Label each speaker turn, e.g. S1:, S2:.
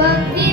S1: But